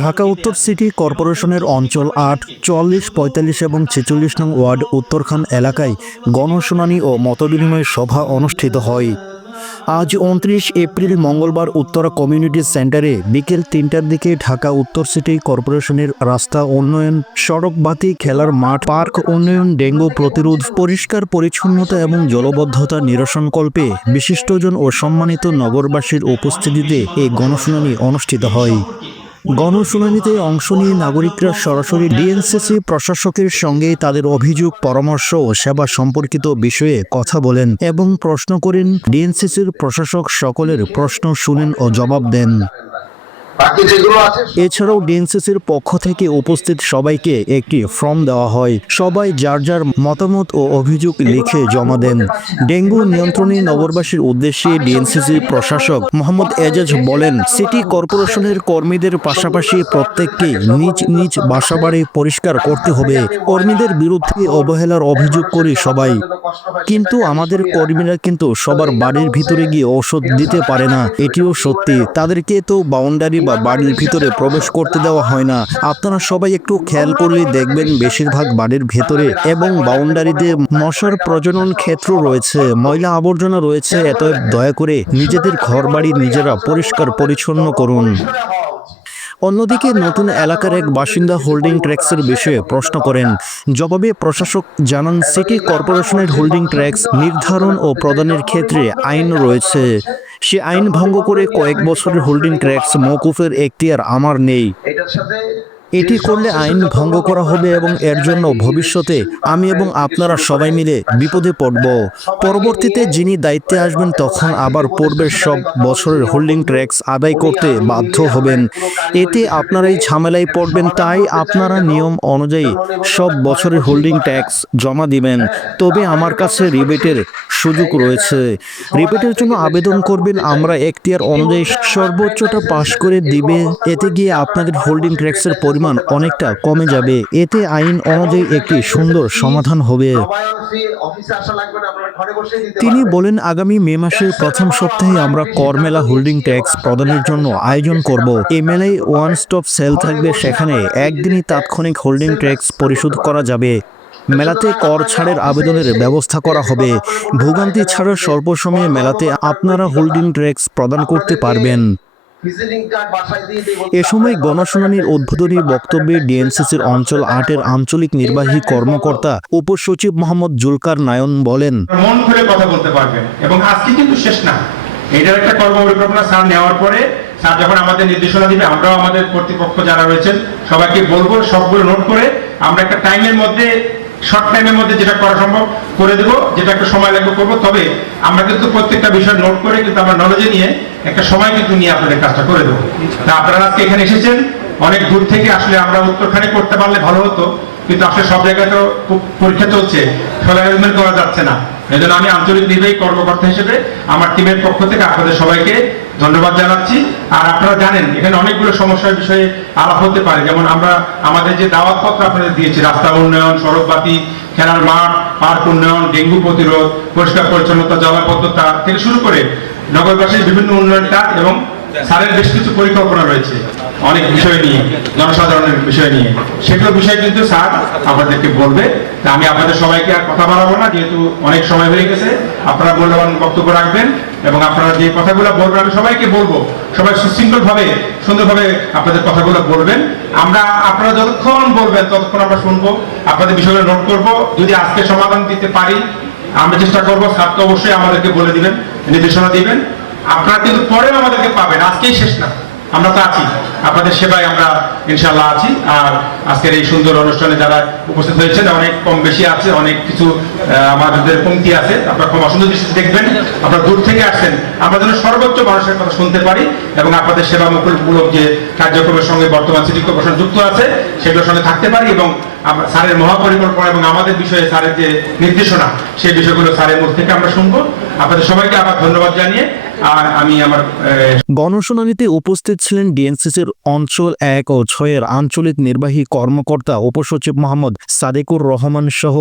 ঢাকা উত্তর সিটি কর্পোরেশনের অঞ্চল ৮, ৪৪, ৪৫ এবং ৪৬ নং ওয়ার্ড উত্তরখান এলাকায় গণশুনানি ও মতবিনিময় সভা অনুষ্ঠিত হয়। আজ ২৯ এপ্রিল মঙ্গলবার উত্তরা কমিউনিটি সেন্টারে বিকেল ৩টার দিকে ঢাকা উত্তর সিটি কর্পোরেশনের রাস্তা উন্নয়ন, সড়ক বাতি, খেলার মাঠ, পার্ক উন্নয়ন, ডেঙ্গু প্রতিরোধ, পরিষ্কার পরিচ্ছন্নতা এবং জলবদ্ধতা নিরসনকল্পে বিশিষ্টজন ও সম্মানিত নগরবাসীর উপস্থিতিতে এই গণশুনানি অনুষ্ঠিত হয়। গণশুনানিতে অংশ নিয়ে নাগরিকরা সরাসরি ডিএনসিসি প্রশাসকের সঙ্গে তাদের অভিযোগ, পরামর্শ ও সেবা সম্পর্কিত বিষয়ে কথা বলেন এবং প্রশ্ন করেন। ডিএনসিসির প্রশাসক সকলের প্রশ্ন শুনেন ও জবাব দেন। এছাড়াও ডিএনসিসির পক্ষ থেকে উপস্থিত সবাইকে একটি ফর্ম দেওয়া হয়। সবাই যার যার মতামত ও অভিযোগ লিখে জমা দেন। ডেঙ্গু নিয়ন্ত্রণে নগরবাসীর উদ্দেশ্যে ডিএনসিসির প্রশাসক মোহাম্মদ এজাজ বলেন, সিটি কর্পোরেশনের কর্মীদের পাশাপাশি প্রত্যেককে নিজ নিজ বাসাবাড়ি পরিষ্কার করতে হবে। কর্মীদের বিরুদ্ধে অবহেলার অভিযোগ করি সবাই, কিন্তু আমাদের কর্মীরা কিন্তু সবার বাড়ির ভিতরে গিয়ে ওষুধ দিতে পারে না, এটিও সত্যি। তাদেরকে তো বাউন্ডারি বা বাড়ির ভিতরে প্রবেশ করতে দেওয়া হয় না। আপনারা সবাই একটু খেয়াল করলে দেখবেন বেশিরভাগ বাড়ির ভেতরে এবং বাউন্ডারিতে মশার প্রজনন ক্ষেত্র রয়েছে, ময়লা আবর্জনা রয়েছে। অতএব দয়া করে নিজেদের ঘরবাড়ি নিজেরা পরিষ্কার পরিচ্ছন্ন করুন। অন্যদিকে নতুন এলাকার এক বাসিন্দা হোল্ডিং ট্যাক্সের বিষয়ে প্রশ্ন করেন। জবাবে প্রশাসক জানান, সিটি কর্পোরেশনের হোল্ডিং ট্যাক্স নির্ধারণ ও প্রদানের ক্ষেত্রে আইন রয়েছে। সে আইন ভঙ্গ করে কয়েক বছরের হোল্ডিং ট্যাক্স মওকুফের এখতিয়ার আমার নেই। এটি করলে আইন ভঙ্গ করা হবে এবং এর জন্য ভবিষ্যতে আমি এবং আপনারা সবাই মিলে বিপদে পড়ব। পরবর্তীতে যিনি দায়িত্বে আসবেন তখন আবার পূর্বের সব বছরের হোল্ডিং ট্যাক্স আদায় করতে বাধ্য হবেন। এতে আপনারাই ঝামেলায় পড়বেন। তাই আপনারা নিয়ম অনুযায়ী সব বছরের হোল্ডিং ট্যাক্স জমা দিবেন। তবে আমার কাছে রিবেটের সুযোগ রয়েছে। রিবেটের জন্য আবেদন করবেন। আমরা এখতিয়ার অনুযায়ী সর্বোচ্চটা পাশ করে দিবে। এতে গিয়ে আপনাদের হোল্ডিং ট্যাক্সের পরিমাণ অনেকটা কমে যাবে। এতে আইন অনুযায়ী একটি সুন্দর সমাধান হবে। তিনি বলেন, আগামী মে মাসের প্রথম সপ্তাহে আমরা কর মেলা হোল্ডিং ট্যাক্স প্রদানের জন্য আয়োজন করব। এই মেলায় ওয়ান স্টপ সেল থাকবে। সেখানে একদিনই তাৎক্ষণিক হোল্ডিং ট্যাক্স পরিশোধ করা যাবে। মেলাতে কর ছাড়ের আবেদনের ব্যবস্থা করা হবে। ভোগান্তি ছাড়া স্বল্প সময়ে মেলাতে আপনারা হোল্ডিং ট্যাক্স প্রদান করতে পারবেন। এ সময় গণশুনানির উদ্বোধনী বক্তব্যে ডিএনসিসির অঞ্চল ৮-এর আঞ্চলিক নির্বাহী কর্মকর্তা উপসচিব মোহাম্মদ জুলকার নায়ন বলেন, মন খুলে কথা বলতে পারবেন এবং আজকে কিন্তু শেষ না। এটার একটা কর্ম পরিকল্পনা স্যার নেওয়ার পরে স্যার যখন আমাদের নির্দেশনা দিবে, আমরাও আমাদের কর্তৃপক্ষ যারা রয়েছেন সবাইকে বলবো সবগুলো নোট করে আমরা একটা টাইমের মধ্যে, শর্ট টাইমের মধ্যে যেটা করা সম্ভব করে দেবো, যেটা একটা সময় লাগবে করবো। তবে আমরা কিন্তু প্রত্যেকটা বিষয় নোট করে কিন্তু আমরা নলেজে নিয়ে একটা সময় কিন্তু নিয়ে আপনাদের কাজটা করে দেবো। তা আপনারা আজকে এখানে এসেছেন অনেক দূর থেকে, আসলে আমরা উত্তরখানে করতে পারলে ভালো হতো, কিন্তু আসলে সব জায়গায় তো খুব পরীক্ষা চলছে, সব অ্যারেঞ্জমেন্ট করা যাচ্ছে না। এই জন্য আমি আঞ্চলিক নির্বাহী কর্মকর্তা হিসেবে আমার টিমের পক্ষ থেকে আপনাদের সবাইকে ধন্যবাদ জানাচ্ছি। আর আপনারা জানেন এখানে অনেকগুলো সমস্যার বিষয়ে আলাপ হতে পারে, যেমন আমরা আমাদের যে দাওয়াতপত্র আপনাদের দিয়েছি, রাস্তা উন্নয়ন, সড়ক বাতি, খেলার মাঠ, পার্ক উন্নয়ন, ডেঙ্গু প্রতিরোধ, পরিষ্কার পরিচ্ছন্নতা, জলাবদ্ধতা থেকে শুরু করে নগরবাসীর বিভিন্ন উন্নয়ন কাজ এবং স্যারের বেশ কিছু পরিকল্পনা রয়েছে অনেক বিষয় নিয়ে, জনসাধারণের বিষয় নিয়ে। সেগুলো বিষয় কিন্তু স্যার আপনাদেরকে বলবে। আমি আপনাদের সবাইকে আর কথা বাড়াবো না, যেহেতু অনেক সময় হয়ে গেছে। আপনারা মূল্যবান বক্তব্য রাখবেন এবং আপনারা যে কথাগুলো বলবেন আমি সবাইকে বলবো, সবাই সুশৃঙ্খলভাবে সুন্দরভাবে আপনাদের কথাগুলো বলবেন। আপনারা যতক্ষণ বলবেন ততক্ষণ আমরা শুনবো, আপনাদের বিষয়গুলো নোট করবো। যদি আজকে সমাধান দিতে পারি আমরা চেষ্টা করবো। স্যার তো অবশ্যই আমাদেরকে বলে দিবেন, নির্দেশনা দিবেন। আপনারা কিন্তু পরেও আমাদেরকে পাবেন, আজকেই শেষ না। আমরা তো আছি, আপনাদের সেবায় আমরা ইনশাআল্লাহ আছি। আর আজকের এই সুন্দর অনুষ্ঠানে যারা উপস্থিত হয়েছেন অনেক কম বেশি আছে, অনেক কিছু আমাদের কমতি আছে, আপনারা খুব অসুন্দর দৃষ্টিতে দেখবেন। আপনারা দূর থেকে আসছেন, আমরা যেন সর্বোচ্চ মানুষের কথা শুনতে পারি এবং আপনাদের সেবামূলক যে কার্যক্রমের সঙ্গে বর্তমান সিটি কর্পোরেশন যুক্ত আছে সেগুলোর সঙ্গে থাকতে পারি এবং স্যারের মহাপরিকল্পনা এবং আমাদের বিষয়ে স্যারের যে নির্দেশনা সেই বিষয়গুলো স্যারের মুখ থেকে আমরা শুনবো। আপনাদের সবাইকে আবার ধন্যবাদ জানিয়ে আর আমি আমার গণশুনানিতে উপস্থিত ছিলেন ডিএনসিসির অঞ্চল 1 ও 6 এর আঞ্চলিক নির্বাহী কর্মকর্তা উপসচিব মোহাম্মদ সাদেকুর রহমান সহ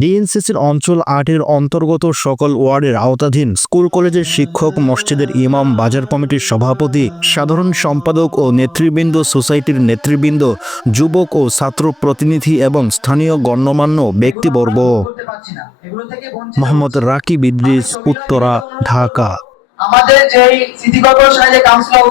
ডিএনসিসির অঞ্চল 8 এর অন্তর্গত সকল ওয়ার্ডের আওতাধীন স্কুল কলেজের শিক্ষক, মসজিদের ইমাম, বাজার কমিটির সভাপতি, সাধারণ সম্পাদক ও নেতৃবৃন্দ, সোসাইটির নেতৃবৃন্দ, যুবক ও ছাত্র প্রতিনিধি এবং স্থানীয় গণ্যমান্য ব্যক্তিবর্গ। মোহাম্মদ রাকিব ইদ্রিস, উত্তরা, ঢাকা। আমাদের যেই সিটি কর্পোরেশনের যে কাউন্সিলর